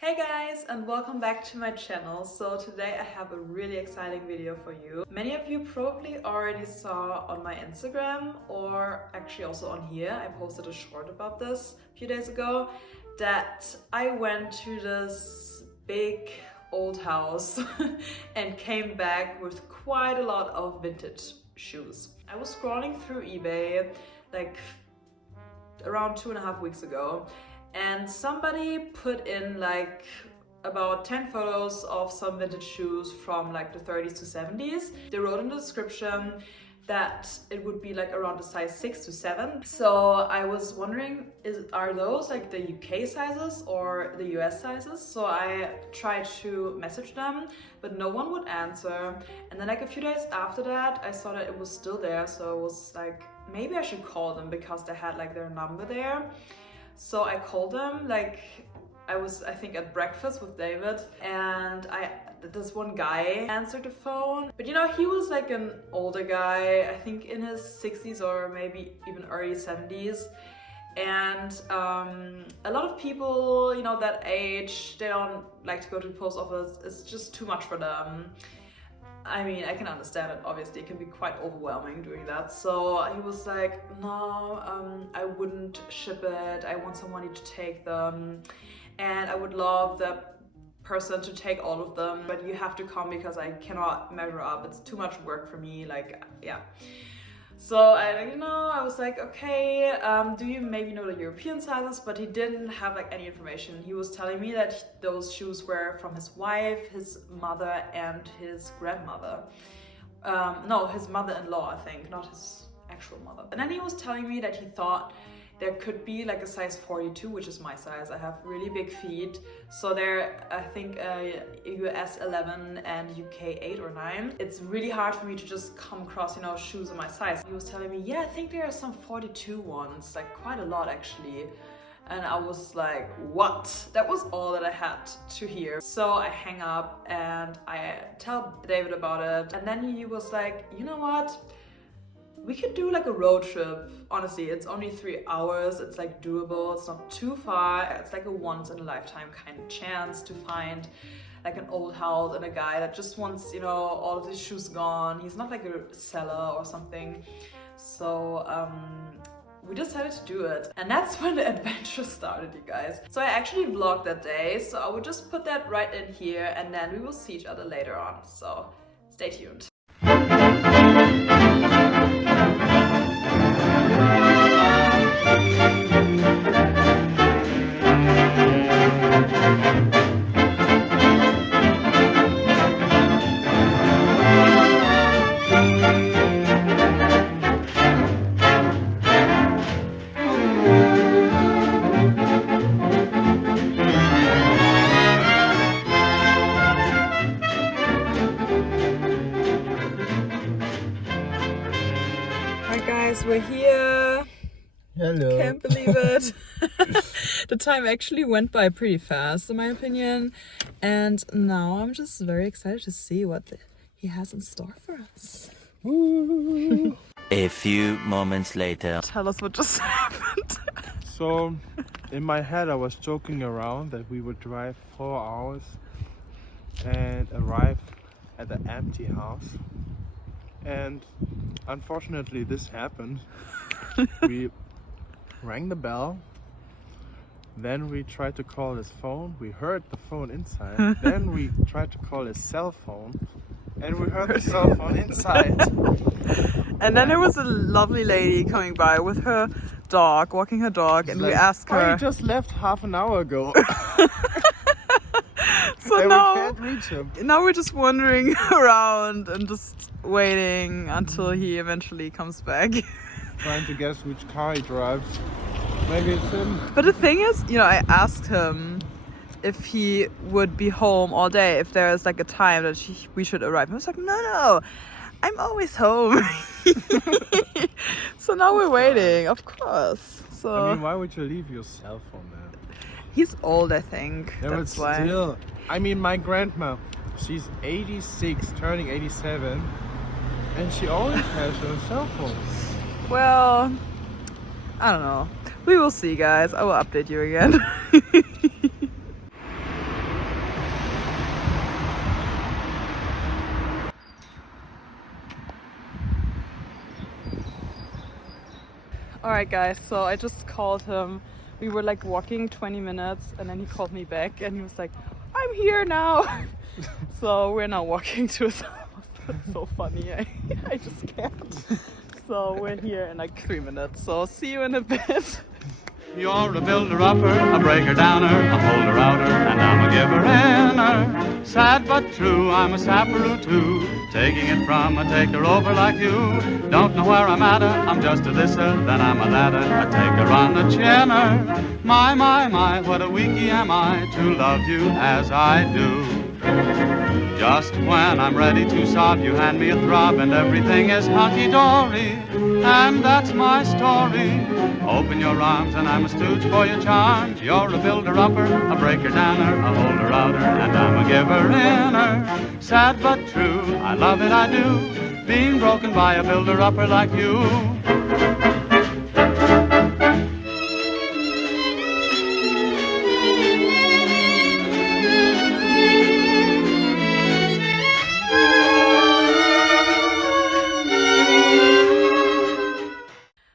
Hey guys, and welcome back to my channel. So today I have a really exciting video for you. Many of you probably already saw on my Instagram, or actually also on here, I posted a short about this a few days ago, that I went to this big old house and came back with quite a lot of vintage shoes. I was scrolling through eBay like around 2.5 weeks ago, and somebody put in like about 10 photos of some vintage shoes from like the 30s to 70s. They wrote in the description that it would be like around the size 6 to 7. So I was wondering, are those like the UK sizes or the US sizes? So I tried to message them, but no one would answer. And then like a few days after that, I saw that it was still there. So I was like, maybe I should call them because they had like their number there. So I called them, like I was, I think, at breakfast with David, and this one guy answered the phone. But you know, he was like an older guy, I think in his 60s or maybe even early 70s. And a lot of people, you know, that age, they don't like to go to the post office. It's just too much for them. I mean, I can understand it, obviously. It can be quite overwhelming doing that. So he was like, no, I wouldn't ship it. I want somebody to take them. And I would love that person to take all of them. But you have to come because I cannot measure up. It's too much work for me. Like, yeah. So I was like, okay, do you maybe know the European sizes? But he didn't have like any information. He was telling me that those shoes were from his wife, his mother, and his grandmother. No, his mother-in-law, I think, not his actual mother. And then he was telling me that he thought there could be like a size 42, which is my size. I have really big feet. So they're, I think, US 11 and UK 8 or 9. It's really hard for me to just come across, you know, shoes of my size. He was telling me, yeah, I think there are some 42 ones, like quite a lot actually. And I was like, what? That was all that I had to hear. So I hang up and I tell David about it. And then he was like, you know what? We could do like a road trip. Honestly, it's only 3 hours. It's like doable. It's not too far. It's like a once in a lifetime kind of chance to find like an old house and a guy that just wants, you know, all of his shoes gone. He's not like a seller or something. So we decided to do it. And that's when the adventure started, you guys. So I actually vlogged that day. So I will just put that right in here and then we will see each other later on. So stay tuned. We're here. Hello. Can't believe it. The time actually went by pretty fast in my opinion, and now I'm just very excited to see what he has in store for us. A few moments later. Tell us what just happened. So, in my head I was joking around that we would drive 4 hours and arrive at an empty house. And unfortunately this happened. We rang the bell, then we tried to call his phone, we heard the phone inside, then we tried to call his cell phone, and we heard the cell phone inside. And then there was a lovely lady coming by with her dog, walking her dog, and we asked her. I just left half an hour ago. So and now, we can't reach him. Now we're just wandering around and just waiting until he eventually comes back. Trying to guess which car he drives. Maybe it's him. But the thing is, you know, I asked him if he would be home all day, if there is like a time that we should arrive. He was like, no, I'm always home. So now we're waiting, of course. So I mean, why would you leave your cell phone there? He's old, I think. Yeah, that's but why. Still, I mean, my grandma, she's 86, turning 87, and she always has her cell phone. Well, I don't know. We will see, guys. I will update you again. Alright guys, so I just called him. We were like walking 20 minutes and then he called me back and he was like, I'm here now. So we're now walking to his house. It's so funny. I just can't. So we're here in like 3 minutes. So see you in a bit. You're a builder-upper, a breaker-downer, a holder-outer, and I'm a giver-inner. Sad but true, I'm a sapperoo too, taking it from a taker-over like you. Don't know where I'm at, I'm just a thisser, then I'm a ladder, a taker on the chinner. My, what a weakie am I to love you as I do. Just when I'm ready to sob, you hand me a throb and everything is hunky-dory. And that's my story. Open your arms and I'm a stooge for your charms. You're a builder-upper, a breaker-downer, a holder-outer, and I'm a giver-inner. Sad but true, I love it, I do, being broken by a builder-upper like you.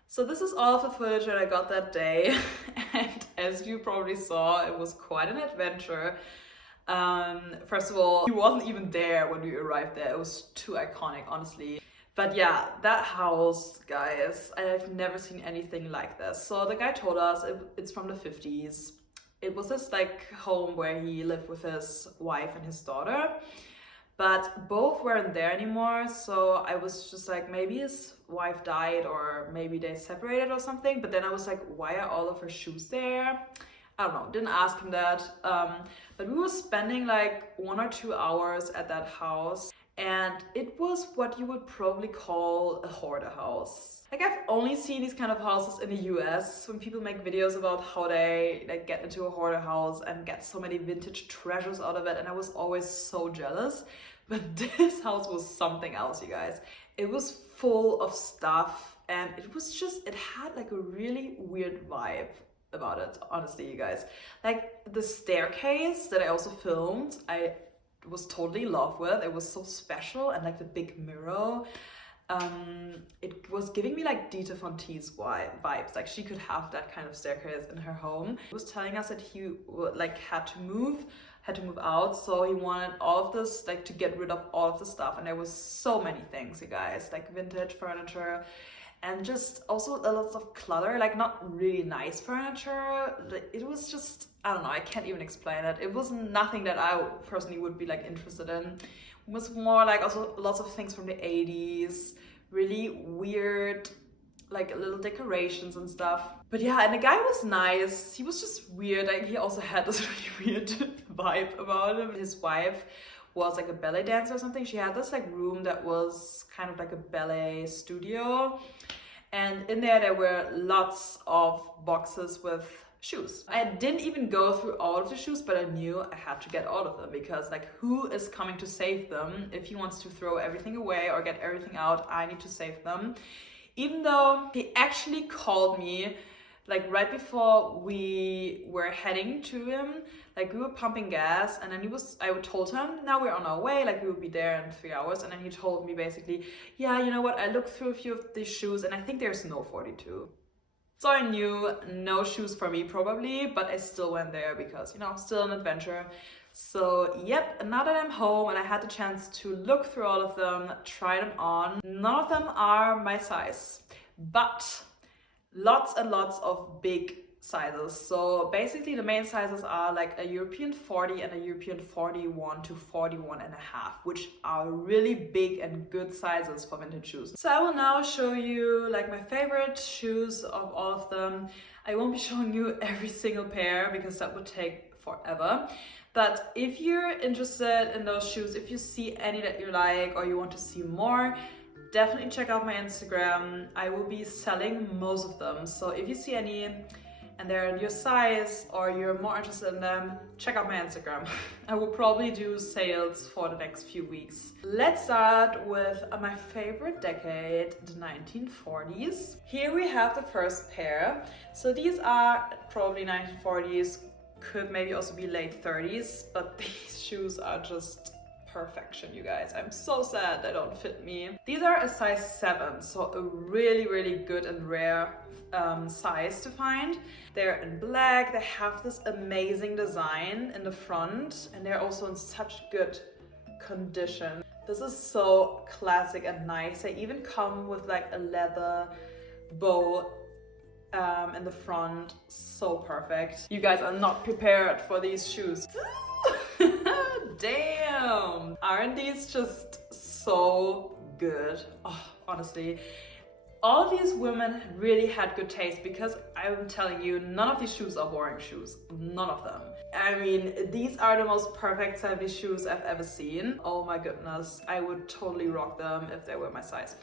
So this is all of the footage that I got that day, and as you probably saw, it was quite an adventure. First of all, he wasn't even there when we arrived there. It was too iconic, honestly. But yeah, that house, guys, I've never seen anything like this. So the guy told us it's from the 50s. It was this like home where he lived with his wife and his daughter. But both weren't there anymore, so I was just like, maybe his wife died or maybe they separated or something. But then I was like, why are all of her shoes there? I don't know, didn't ask him that. But we were spending like 1 or 2 hours at that house, and it was what you would probably call a hoarder house. Like, I've only seen these kind of houses in the US when people make videos about how they like get into a hoarder house and get so many vintage treasures out of it, and I was always so jealous. But this house was something else, you guys. It was full of stuff, and it had like a really weird vibe about it, honestly, you guys. Like the staircase that I also filmed, I was totally in love with. It was so special, and like the big mirror. It was giving me like Dita Von Teese vibes. Like she could have that kind of staircase in her home. He was telling us that he like had to move out, so he wanted all of this, like to get rid of all of the stuff, and there was so many things, you guys, like vintage furniture and just also a lot of clutter, like not really nice furniture. It was just, I don't know, I can't even explain it. It was nothing that I personally would be like interested in. It was more like also lots of things from the 80s, really weird, like little decorations and stuff. But yeah, and the guy was nice. He was just weird. Like he also had this really weird vibe about him. His wife was like a ballet dancer or something. She had this like room that was kind of like a ballet studio, and in there were lots of boxes with shoes. I didn't even go through all of the shoes, but I knew I had to get all of them, because like who is coming to save them? If he wants to throw everything away or get everything out, I need to save them. Even though he actually called me like right before we were heading to him, like we were pumping gas, and then I told him, now we're on our way, like we will be there in 3 hours. And then he told me basically, yeah, you know what, I looked through a few of these shoes and I think there's no 42. So I knew no shoes for me probably, but I still went there because, you know, still an adventure. So yep, now that I'm home and I had the chance to look through all of them, try them on, none of them are my size, but lots and lots of big sizes. So basically the main sizes are like a European 40 and a European 41 to 41 and a half, which are really big and good sizes for vintage shoes. So I will now show you like my favorite shoes of all of them. I won't be showing you every single pair because that would take forever. But if you're interested in those shoes, if you see any that you like or you want to see more, definitely check out my Instagram. I will be selling most of them. So if you see any and they're in your size or you're more interested in them, check out my Instagram. I will probably do sales for the next few weeks. Let's start with my favorite decade, the 1940s. Here we have the first pair. So these are probably 1940s, could maybe also be late 30s, but these shoes are just perfection, you guys. I'm so sad they don't fit me. These are a size 7, so a really, really good and rare size to find. They're in black, they have this amazing design in the front, and they're also in such good condition. This is so classic and nice. They even come with like a leather bow in the front. So perfect. You guys are not prepared for these shoes. Damn! Aren't these just so good? Oh, honestly. All of these women really had good taste, because I'm telling you, none of these shoes are boring shoes. None of them. I mean, these are the most perfect 70s shoes I've ever seen. Oh my goodness, I would totally rock them if they were my size.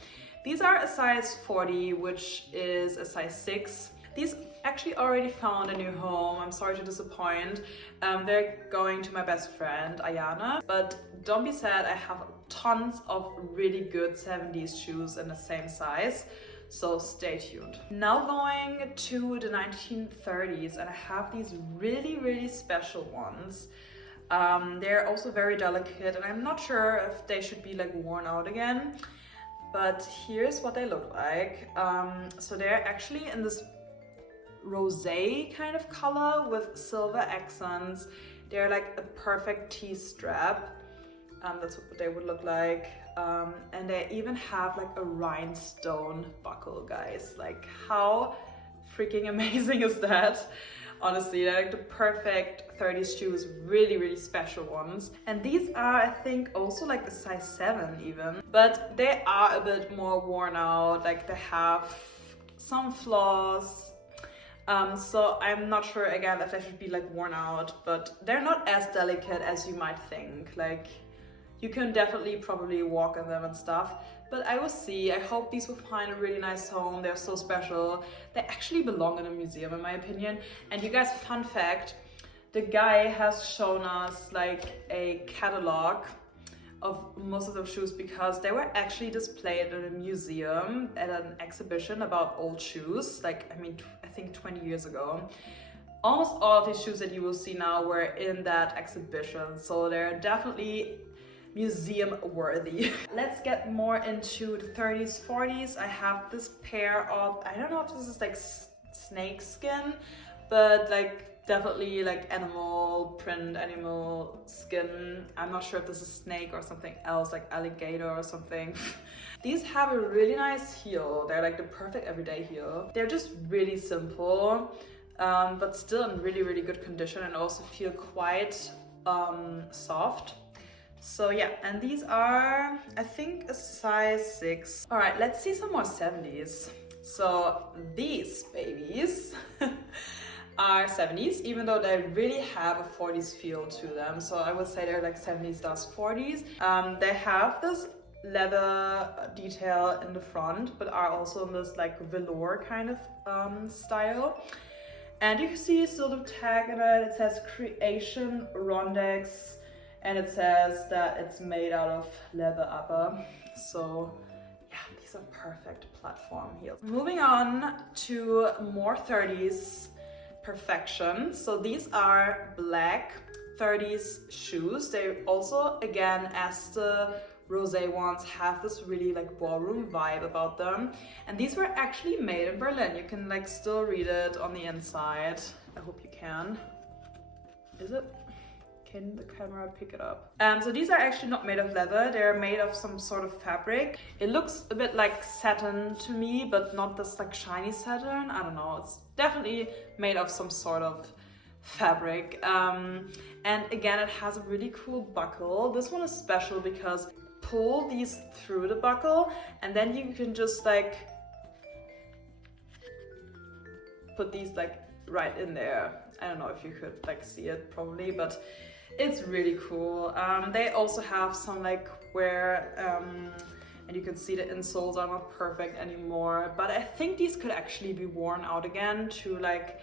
These are a size 40, which is a size 6. These actually already found a new home. I'm sorry to disappoint. They're going to my best friend, Ayana. But don't be sad, I have tons of really good 70s shoes in the same size. So stay tuned. Now going to the 1930s, and I have these really, really special ones. They're also very delicate, and I'm not sure if they should be like worn out again. But here's what they look like. So they're actually in this rosé kind of color with silver accents. They're like a perfect T-strap. That's what they would look like. And they even have like a rhinestone buckle, guys. Like, how freaking amazing is that? Honestly, they're like the perfect 30s shoes, really, really special ones. And these are, I think, also like a size 7 even. But they are a bit more worn out, like they have some flaws. So I'm not sure again if they should be like worn out, but they're not as delicate as you might think. Like, you can definitely probably walk in them and stuff, but I will see. I hope these will find a really nice home. They're so special. They actually belong in a museum, in my opinion. And you guys, fun fact, the guy has shown us like a catalog of most of those shoes, because they were actually displayed in a museum at an exhibition about old shoes, like, I mean, I think 20 years ago. Almost all of these shoes that you will see now were in that exhibition, so they're definitely museum worthy. Let's get more into the 30s, 40s. I have this pair of, I don't know if this is like snake skin, but like definitely like animal print, animal skin. I'm not sure if this is snake or something else, like alligator or something. These have a really nice heel. They're like the perfect everyday heel. They're just really simple, but still in really, really good condition, and also feel quite soft. So yeah, and these are, I think, a size 6. All right, let's see some more 70s. So these babies are 70s, even though they really have a 40s feel to them. So I would say they're like 70s plus 40s. They have this leather detail in the front, but are also in this like velour kind of style. And you can see still the tag in it. It says Creation Rondex, and it says that it's made out of leather upper. So yeah, these are perfect platform heels. Moving on to more 30s perfection. So these are black 30s shoes. They also, again, as the rosé ones, have this really like ballroom vibe about them. And these were actually made in Berlin. You can like still read it on the inside. I hope you can. Is it? Can the camera pick it up? So these are actually not made of leather. They're made of some sort of fabric. It looks a bit like satin to me, but not this like shiny satin. I don't know. It's definitely made of some sort of fabric. And again, it has a really cool buckle. This one is special because pull these through the buckle, and then you can just like put these like right in there. I don't know if you could like see it probably, but it's really cool. They also have some like wear, and you can see the insoles are not perfect anymore, but I think these could actually be worn out again to like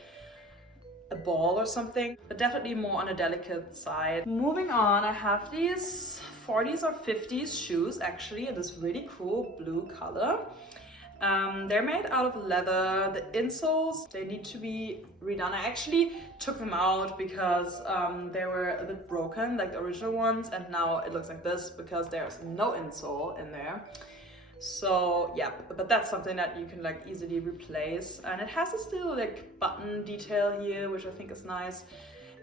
a ball or something, but definitely more on a delicate side. Moving on, I have these 40s or 50s shoes actually in this really cool blue color. They're made out of leather. The insoles, they need to be redone. I actually took them out because they were a bit broken, like the original ones, and now it looks like this because there's no insole in there. So yeah, but that's something that you can like easily replace. And it has this little like button detail here, which I think is nice.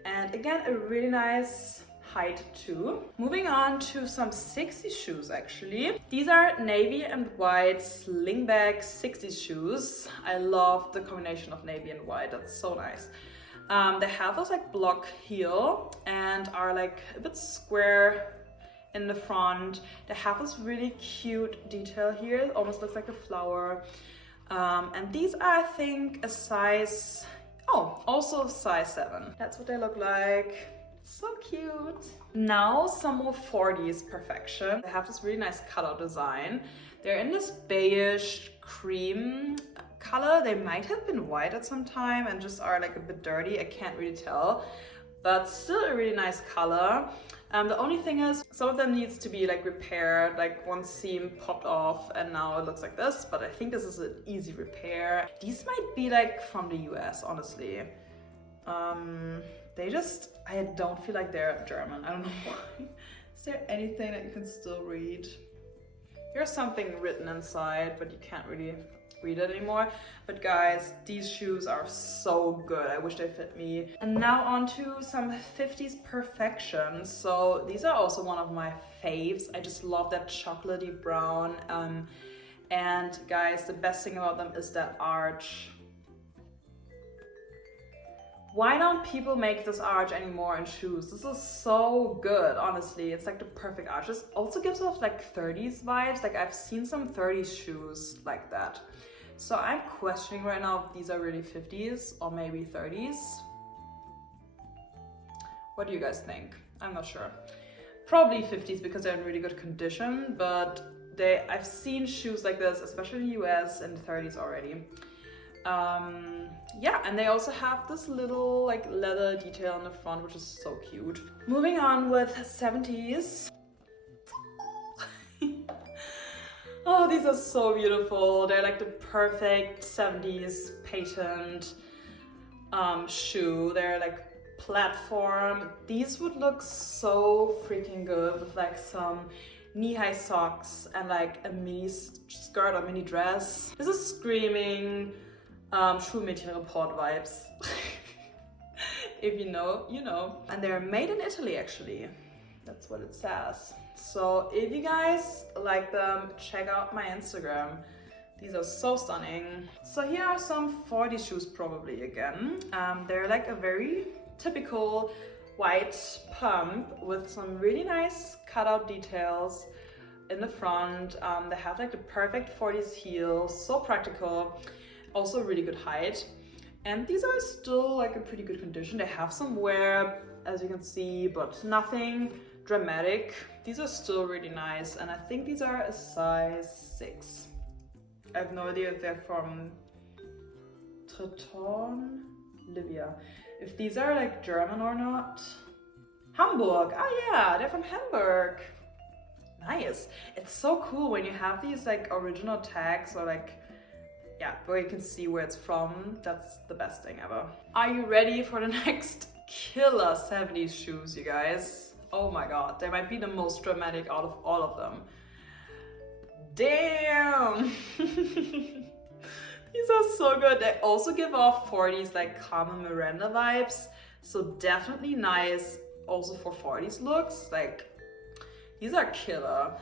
And again, a really nice height too. Moving on to some 60s shoes actually. These are navy and white Slingback 60s shoes. I love the combination of navy and white, that's so nice. They have this like block heel and are like a bit square in the front. They have this really cute detail here. It almost looks like a flower. And these are, I think, a size, also size 7. That's what they look like. So cute. Now some more 40s perfection. They have this really nice cutout design. They're in this beige cream color. They might have been white at some time and just are like a bit dirty. I can't really tell, but still a really nice color. The only thing is some of them needs to be like repaired, like one seam popped off and now it looks like this, but I think this is an easy repair. These might be like from the US, honestly. I don't feel like they're German. I don't know why. Is there anything that you can still read? There's something written inside, but you can't really read it anymore. But guys, these shoes are so good. I wish they fit me. And now on to some 50s perfection. So these are also one of my faves. I just love that chocolatey brown. And guys, the best thing about them is that arch. Why don't people make this arch anymore in shoes? This is so good, honestly. It's like the perfect arch. This also gives off like 30s vibes. Like I've seen some 30s shoes like that. So I'm questioning right now if these are really 50s or maybe 30s. What do you guys think? I'm not sure. Probably 50s because they're in really good condition, but I've seen shoes like this, especially in the US, in the 30s already. Yeah, and they also have this little like leather detail on the front, which is so cute. Moving on with 70s. Oh, these are so beautiful. They're like the perfect 70s patent shoe. They're like platform. These would look so freaking good with like some knee-high socks and like a mini skirt or mini dress. This is screaming Schulmädchenreport vibes. If you know, you know. And they're made in Italy actually. That's what it says. So if you guys like them, check out my Instagram. These are so stunning. So here are some 40s shoes probably again. They're like a very typical white pump with some really nice cutout details in the front. They have like the perfect 40s heel, so practical. Also really good height. And these are still like in pretty good condition. They have some wear, as you can see, but nothing dramatic. These are still really nice, and I think these are a size 6. I have no idea if they're from Triton, Livia. If these are like German or not. Hamburg, oh yeah, they're from Hamburg. Nice. It's so cool when you have these like original tags or like, yeah, where you can see where it's from. That's the best thing ever. Are you ready for the next killer 70s shoes, you guys? Oh my god, they might be the most dramatic out of all of them. Damn! These are so good. They also give off 40s like Carmen Miranda vibes. So definitely nice also for 40s looks. Like, these are killer.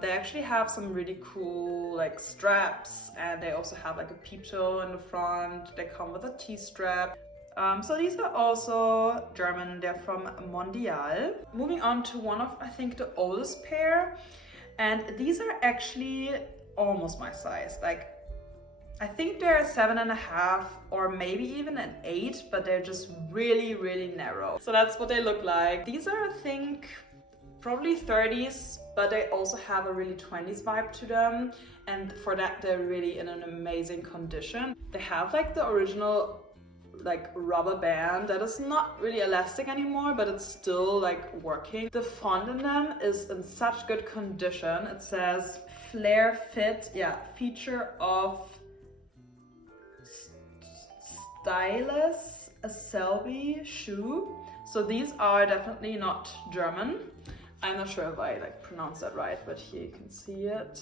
They actually have some really cool like straps, and they also have like a peep toe in the front. They come with a T-strap. So these are also German. They're from Mondial. Moving on to one of, I think, the oldest pair. And these are actually almost my size. Like, I think they're a 7.5 or maybe even an 8, but they're just really, really narrow. So that's what they look like. These are, I think, probably 30s, but they also have a really 20s vibe to them. And for that, they're really in an amazing condition. They have like the original like rubber band that is not really elastic anymore, but it's still like working. The font in them is in such good condition. It says Flare Fit, yeah, feature of Stylus, a Selby shoe. So these are definitely not German. I'm not sure if I like pronounced that right, but here you can see it.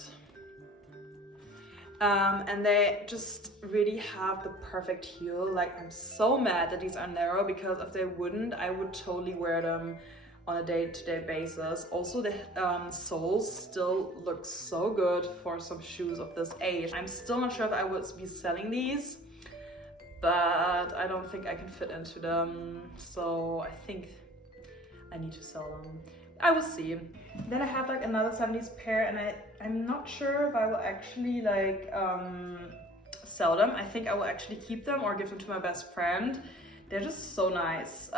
And they just really have the perfect heel. Like, I'm so mad that these are narrow, because if they wouldn't, I would totally wear them on a day-to-day basis. Also, the soles still look so good for some shoes of this age. I'm still not sure if I would be selling these, but I don't think I can fit into them, so I think I need to sell them. I will see. Then I have like another 70s pair, and I'm not sure if I will actually like sell them. I think I will actually keep them or give them to my best friend. They're just so nice.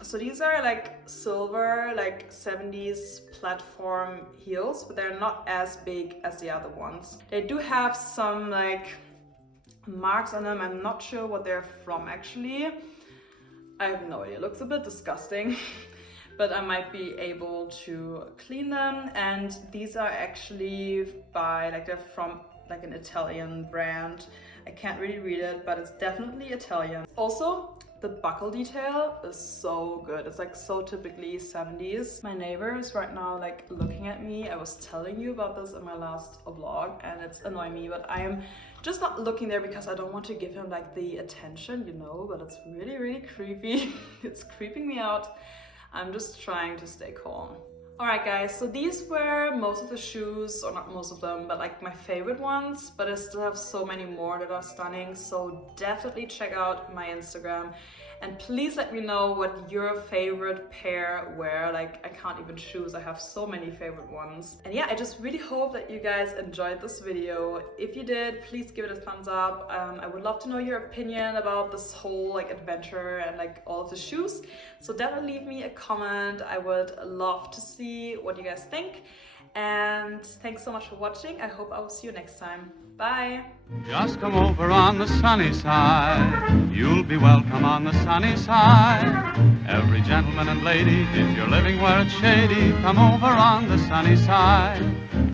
So these are like silver, like 70s platform heels, but they're not as big as the other ones. They do have some like marks on them. I'm not sure what they're from actually. I have no idea. It looks a bit disgusting. But I might be able to clean them. And these are actually by, like, they're from like an Italian brand. I can't really read it, but it's definitely Italian. Also, the buckle detail is so good. It's like so typically 70s. My neighbor is right now like looking at me. I was telling you about this in my last vlog, and it's annoying me, but I am just not looking there because I don't want to give him like the attention, you know, but it's really, really creepy. It's creeping me out. I'm just trying to stay calm. Alright guys, so these were most of the shoes, or not most of them, but like my favorite ones, but I still have so many more that are stunning, so definitely check out my Instagram. And please let me know what your favorite pair were. Like, I can't even choose, I have so many favorite ones. And yeah, I just really hope that you guys enjoyed this video. If you did, please give it a thumbs up. I would love to know your opinion about this whole like adventure and like all of the shoes. So definitely leave me a comment. I would love to see what you guys think. And thanks so much for watching. I hope I will see you next time. Bye! Just come over on the sunny side. You'll be welcome on the sunny side. Every gentleman and lady, if you're living where it's shady, come over on the sunny side.